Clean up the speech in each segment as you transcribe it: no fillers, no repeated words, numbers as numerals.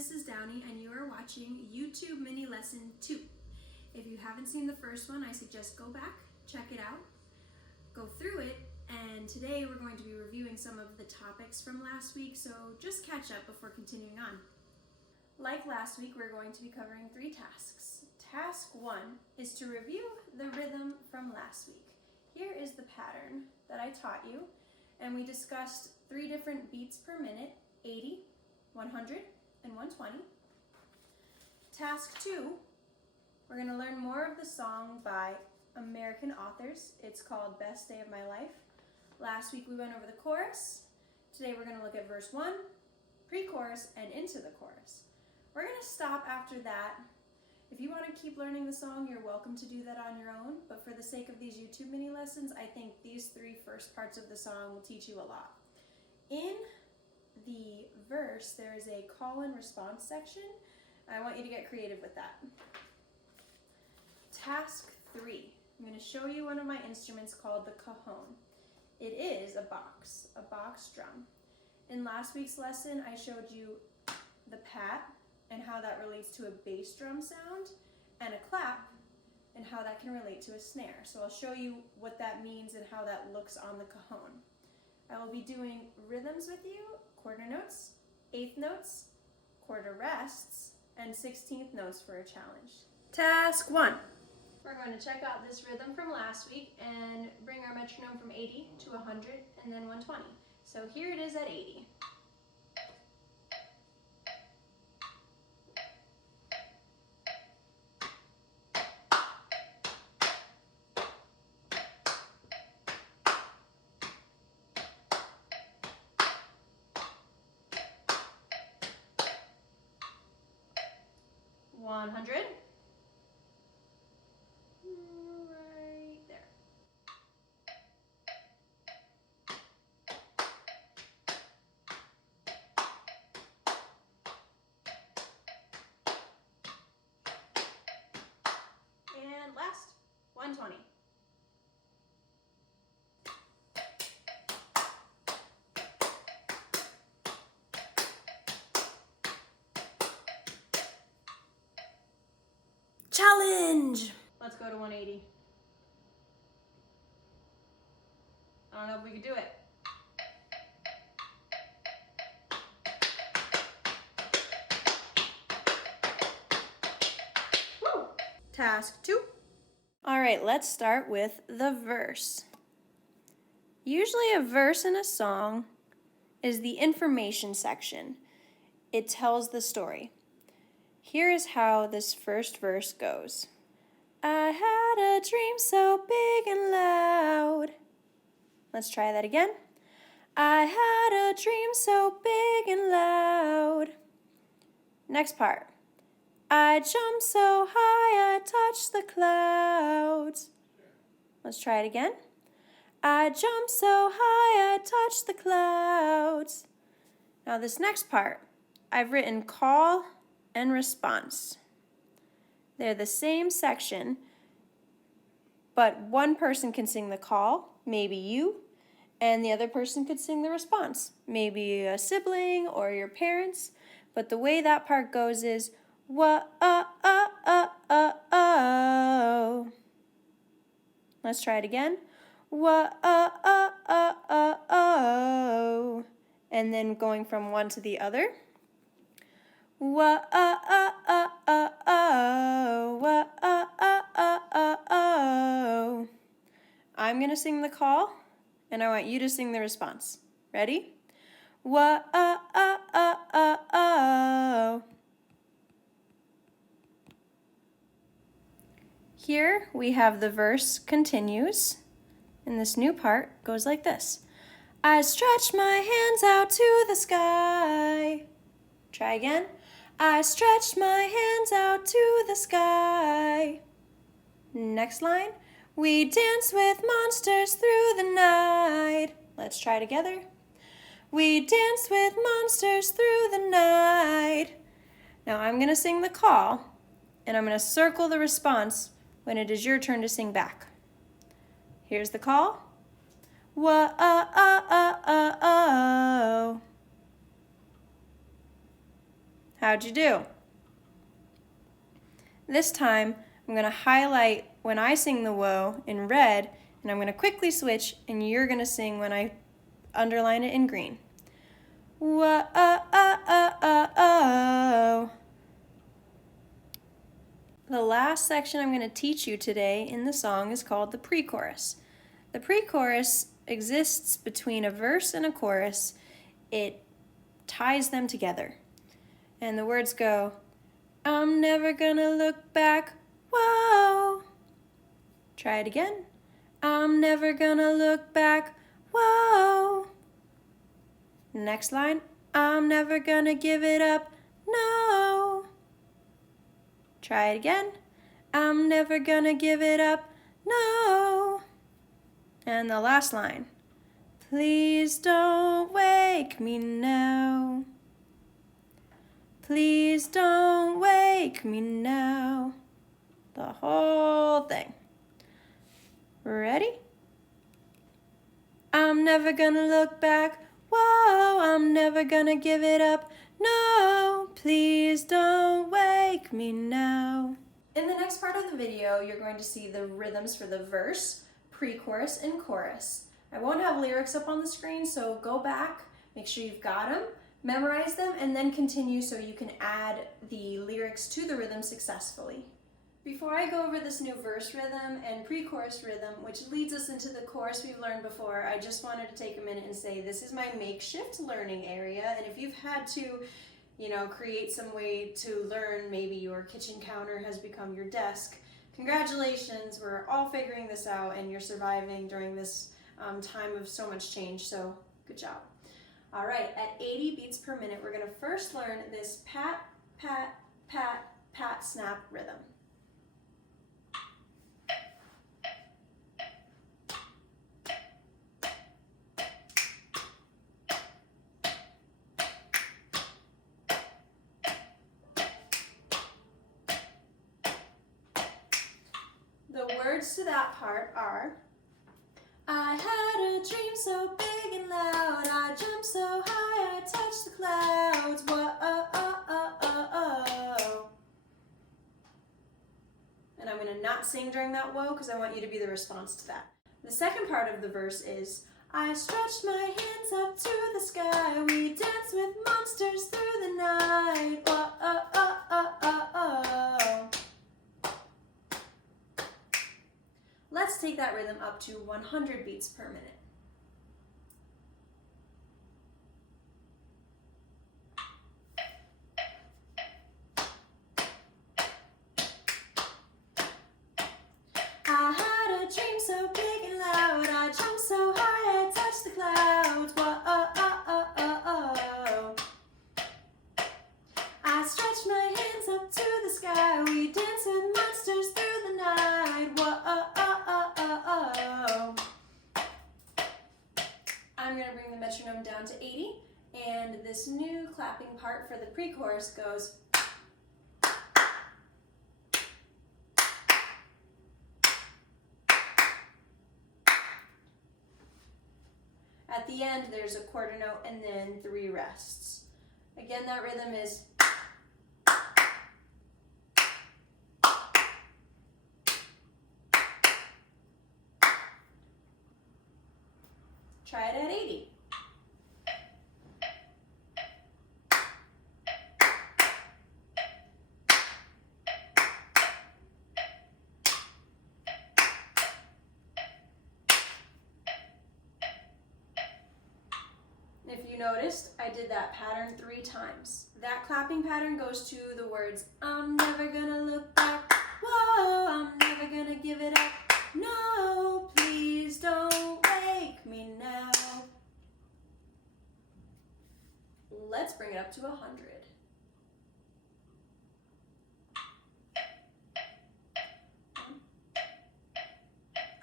Mrs. Downey, and you are watching YouTube Mini Lesson 2. If you haven't seen the first one, I suggest go back, check it out, go through it, and today we're going to be reviewing some of the topics from last week, so just catch up before continuing on. Like last week, we're going to be covering 3 tasks. Task 1 is to review the rhythm from last week. Here is the pattern that I taught you, and we discussed 3 different beats per minute, 80, 100, and 120. Task 2, we're going to learn more of the song by American authors. It's called Best Day of My Life. Last week we went over the chorus. Today we're going to look at verse 1, pre-chorus, and into the chorus. We're going to stop after that. If you want to keep learning the song, you're welcome to do that on your own, but for the sake of these YouTube mini lessons, I think these 3 first parts of the song will teach you a lot. In the verse, there is a call and response section. I want you to get creative with that. Task 3. I'm going to show you one of my instruments called the cajon. It is a box drum. In last week's lesson, I showed you the pat and how that relates to a bass drum sound, and a clap and how that can relate to a snare. So I'll show you what that means and how that looks on the cajon. I will be doing rhythms with you, quarter notes, eighth notes, quarter rests, and 16th notes for a challenge. Task 1. We're going to check out this rhythm from last week and bring our metronome from 80 to 100 and then 120. So here it is at 80. Right there. And last, 120. Challenge! Let's go to 180. I don't know if we could do it. Woo! Task 2. All right, let's start with the verse. Usually a verse in a song is the information section. It tells the story. Here is how this first verse goes. I had a dream so big and loud. Let's try that again. I had a dream so big and loud. Next part. I jumped so high I touched the clouds. Let's try it again. I jumped so high I touched the clouds. Now this next part, I've written call and response. They're the same section, but one person can sing the call, maybe you, and the other person could sing the response, maybe a sibling or your parents. But the way that part goes is whoa. Let's try it again. Whoa. And then going from one to the other. Whoa. I'm going to sing the call, and I want you to sing the response. Ready? Whoa. Here we have the verse continues, and this new part goes like this. I stretched my hands out to the sky. Try again. I stretched my hands out to the sky. Next line. We dance with monsters through the night. Let's try together. We dance with monsters through the night. Now I'm going to sing the call, and I'm going to circle the response when it is your turn to sing back. Here's the call. Whoa. How'd you do? This time, I'm going to highlight when I sing the whoa in red, and I'm going to quickly switch, and you're going to sing when I underline it in green. Whoa, oh, oh, oh, oh, oh. The last section I'm going to teach you today in the song is called the pre-chorus. The pre-chorus exists between a verse and a chorus. It ties them together. And the words go, I'm never gonna look back, whoa. Try it again. I'm never gonna look back, whoa. Next line, I'm never gonna give it up, no. Try it again. I'm never gonna give it up, no. And the last line, please don't wake me now. Please don't wake me now. The whole thing. Ready? I'm never gonna look back, whoa, I'm never gonna give it up, no, please don't wake me now. In the next part of the video, you're going to see the rhythms for the verse, pre-chorus, and chorus. I won't have lyrics up on the screen, so go back, make sure you've got them, memorize them, and then continue so you can add the lyrics to the rhythm successfully. Before I go over this new verse rhythm and pre-chorus rhythm, which leads us into the chorus we've learned before, I just wanted to take a minute and say this is my makeshift learning area, and if you've had to, create some way to learn, maybe your kitchen counter has become your desk, congratulations, we're all figuring this out and you're surviving during this time of so much change, so good job. All right, at 80 beats per minute, we're gonna first learn this pat, pat, pat, pat, snap rhythm. The words to that part are, I had a dream so big and loud, I jumped so high, I touched the clouds, whoa, oh, oh, oh, oh, oh. And I'm going to not sing during that whoa because I want you to be the response to that. The second part of the verse is, I stretched my hands up to the sky, we danced with monsters through the night, whoa, oh, oh, oh, oh, oh. Let's take that rhythm up to 100 beats per minute. I had a dream so big and loud, I jumped so high, I touched the clouds, whoa, oh, oh, oh, oh, oh. I stretched my hands up to the sky, we danced with monsters through the night, whoa, oh, oh, oh, oh, oh. I'm going to bring the metronome down to 80, and this new clapping part for the pre-chorus goes. At the end, there's a quarter note and then 3 rests. Again, that rhythm is. Try it at 80. If you noticed, I did that pattern 3 times. That clapping pattern goes to the words, I'm never gonna look back, whoa, I'm never gonna give it up, no, please don't wake me now. Let's bring it up to 100.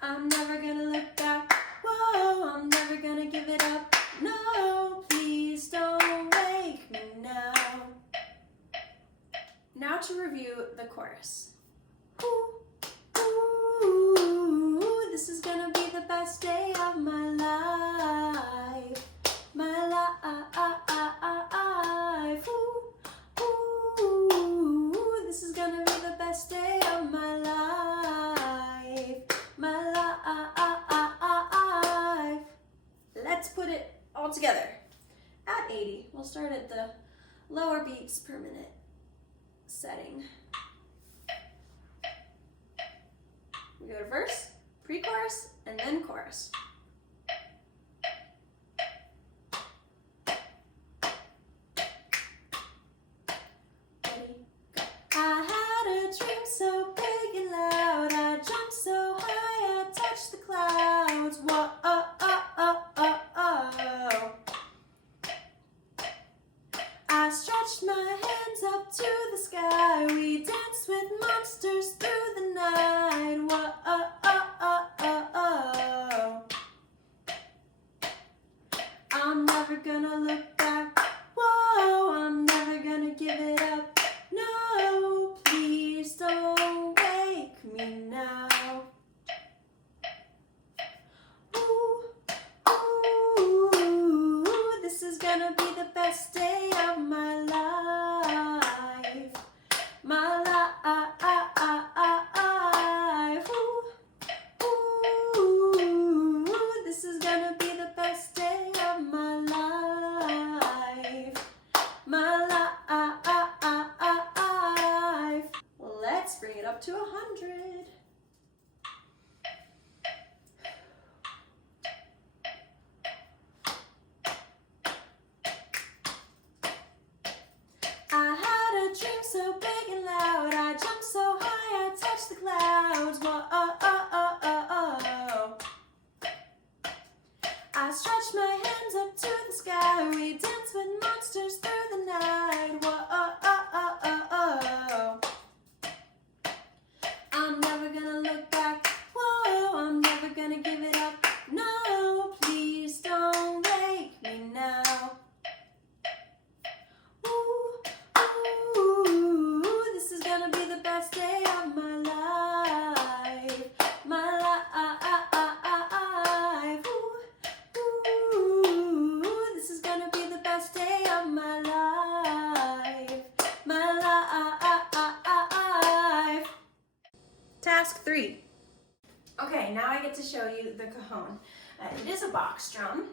I'm never gonna look back, whoa, I'm never gonna give it up, no, please don't wake me now. Now to review the chorus. Ooh, ooh, this is gonna be the best day of my life. My life. Ooh, ooh. all together at 80. We'll start at the lower beats per minute setting. We go to verse, pre-chorus, and then chorus. Ready, go. I had a dream so big and loud, I jumped so high, I touched the clouds. Whoa, oh, oh, oh, oh, oh. I stretched my hands up to the sky, we danced with monsters through the night. Whoa, oh, oh, oh, oh, oh. I'm never gonna look back, whoa, I'm never gonna give it up. No, please don't wake me now. Ooh, ooh, this is gonna be the best day of my life. My life. Ooh, ooh, this is gonna be the best day of my life. My life. Let's bring it up to 100. I had a dream so big and loud, I jumped so high, I touched the clouds. Whoa, oh, oh, oh, oh, oh. I stretched my hands up to the sky, we danced with monsters through the night. Whoa, oh, oh, oh, oh, oh. I'm never gonna look back, whoa, I'm never gonna give it up. No, please don't wake me now. Ooh, ooh, this is gonna be the best day of my life. My life. Ooh, this is gonna be the best day of my life. My life. Task 3. Okay, now I get to show you the cajon. It is a box drum.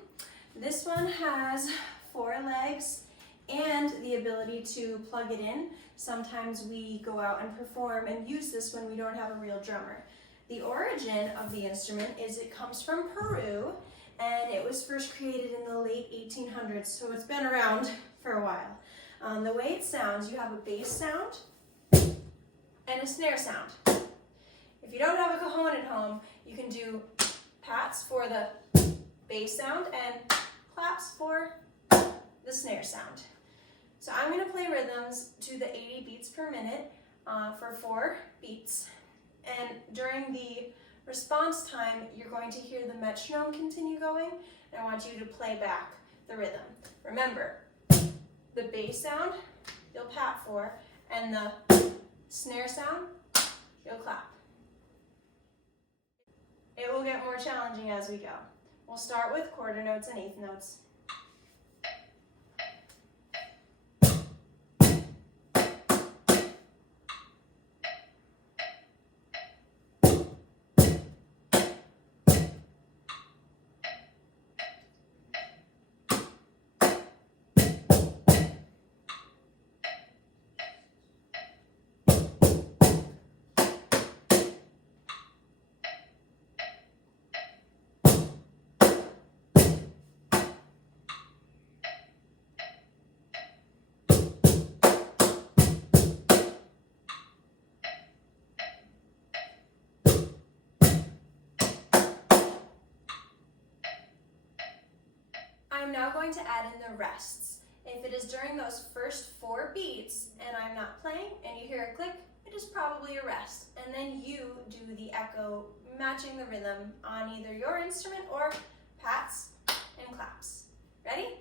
This one has 4 legs and the ability to plug it in. Sometimes we go out and perform and use this when we don't have a real drummer. The origin of the instrument is it comes from Peru, and it was first created in the late 1800s, so it's been around for a while. The way it sounds, you have a bass sound and a snare sound. If you don't have a cajon at home, you can do pats for the bass sound and claps for the snare sound. So I'm going to play rhythms to the 80 beats per minute for 4 beats. And during the response time, you're going to hear the metronome continue going, and I want you to play back the rhythm. Remember, the bass sound you'll pat for, and the snare sound you'll clap. It will get more challenging as we go. We'll start with quarter notes and eighth notes. I'm now going to add in the rests. If it is during those first 4 beats and I'm not playing and you hear a click, it is probably a rest. And then you do the echo matching the rhythm on either your instrument or pats and claps. Ready?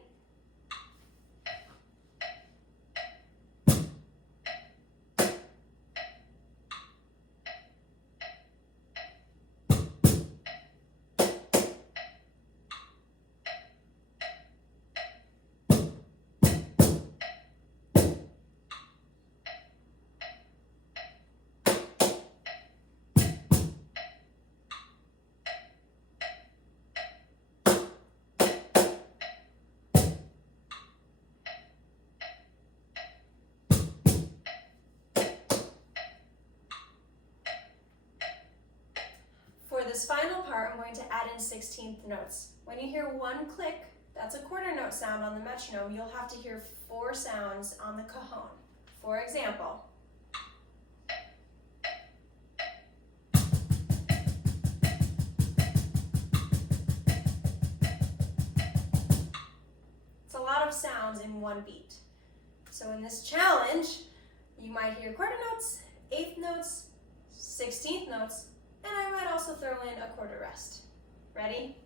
this final part, I'm going to add in 16th notes. When you hear one click, that's a quarter note sound on the metronome, you'll have to hear 4 sounds on the cajon. For example, it's a lot of sounds in one beat. So in this challenge, you might hear quarter notes, 8th notes, 16th notes, and I might also throw in a quarter rest. Ready?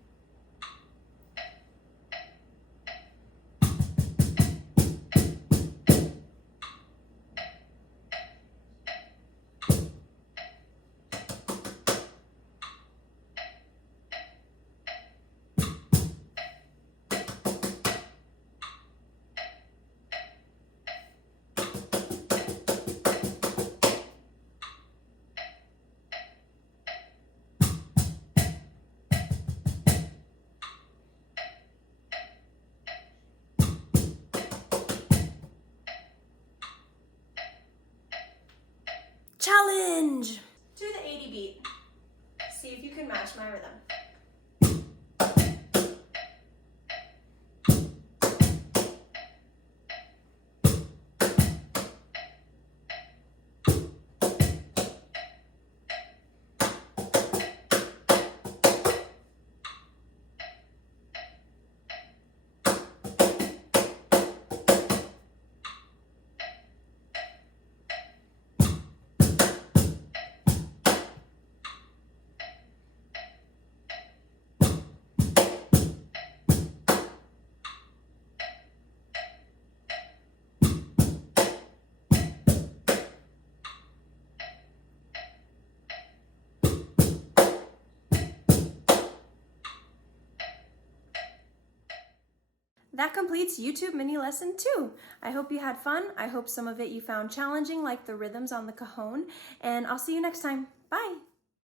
Challenge! Do the 80 beat. See if you can match my rhythm. That completes YouTube mini lesson 2. I hope you had fun. I hope some of it you found challenging, like the rhythms on the cajon, and I'll see you next time. Bye.